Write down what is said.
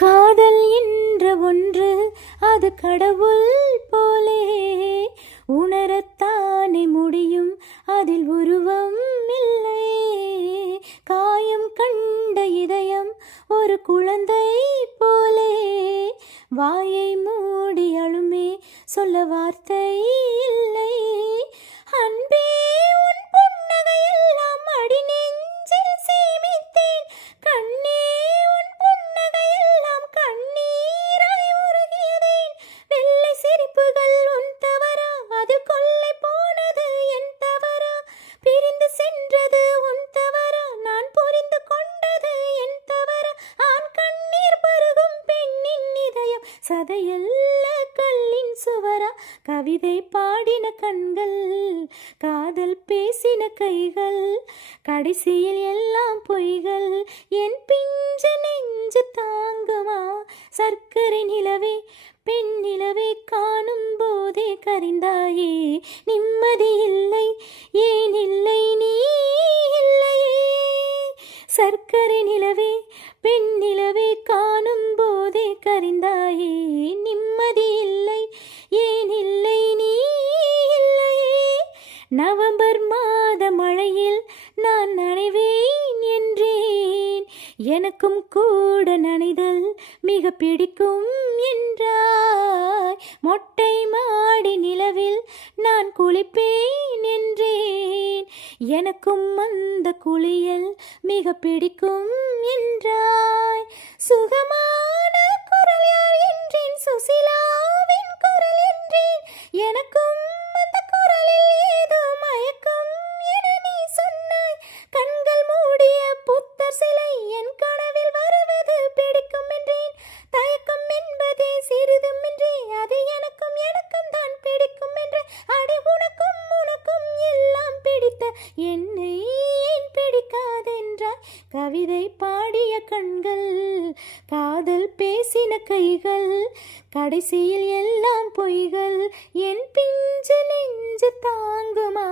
காதல் என்ற ஒன்று அது கடவுள் போலே உணரத்தானே முடியும், அதில் உருவம் இல்லை. காயம் கண்ட இதயம் ஒரு குழந்தை போலே வாயை மூடி அழுமே, சொல்ல வார்த்தை இல்லை. அன்பே உன் புன்னகையெல்லாம் அடி நெஞ்சில் சேமித்தேன், கண்ணே உன் புன்னகையெல்லாம் கண்ணீராய் உருகியதேன். வெள்ளை சிரிப்புகள் உன் தவறா, அது கொள்ளை போனது என் தவறா? பிரிந்து சென்றது உன் தவறா, நான் புரிந்து கொண்டது என் தவறா? ஆண் கண்ணீர் பருகும் பெண்ணின் இதயம் சதையல்ல கல்லின் சுவரா? கவிதை பாடின கண்கள், காதல் பேசின கைகள், கடைசியில் எல்லாம் பொய்கள். என் பிஞ்ச நெஞ்சு தாங்குமா? சர்க்கரை நிலவே பெண் நிலவே காணும் போதே கரிந்தாயே. நிம்மதி இல்லை, ஏன் இல்லை நீ இல்லையே? சர்க்கரை நிலவே பெண் நிலவே காணும் போதே கரிந்தாயே. நிம்மதி இல்லை, ஏன் இல்லை நீ இல்லையே? நவம்பர் மாத மழையில் நான் நனைவேன் என்றேன், எனக்கும் கூட நனைதல் மிக பிடிக்கும் என்றாய். மொட்டை மாடி நிலவில் நான் குளிப்பேன் என்றேன், எனக்கும் அந்த குளியல் மிக பிடிக்கும் என்றாய். சுகமான குரல் யார் என்றேன், சுசிலாவின் குரல் என்றேன், எனக்கும் அந்த குரலில் ஏதோ மயக்கம் என நீ சொன்னாய். கண்கள் மூடிய புத்தர் சிலை என் கனவில் வருவது பிடிக்கும் என்றேன், தயக்கம் என்பதே சிறிதுமின்றி அது எனக்கும் தான் பிடிக்கும் என்று. அடி உனக்கும் எல்லாம் பிடித்த என்னை ஏன் பிடிக்காதென்றாய்? கவிதை பாடிய கண்கள், காதல் பேசின கைகள், கடைசியில் எல்லாம் பொய்கள். என் பிஞ்சு நெஞ்சு தாங்குமா?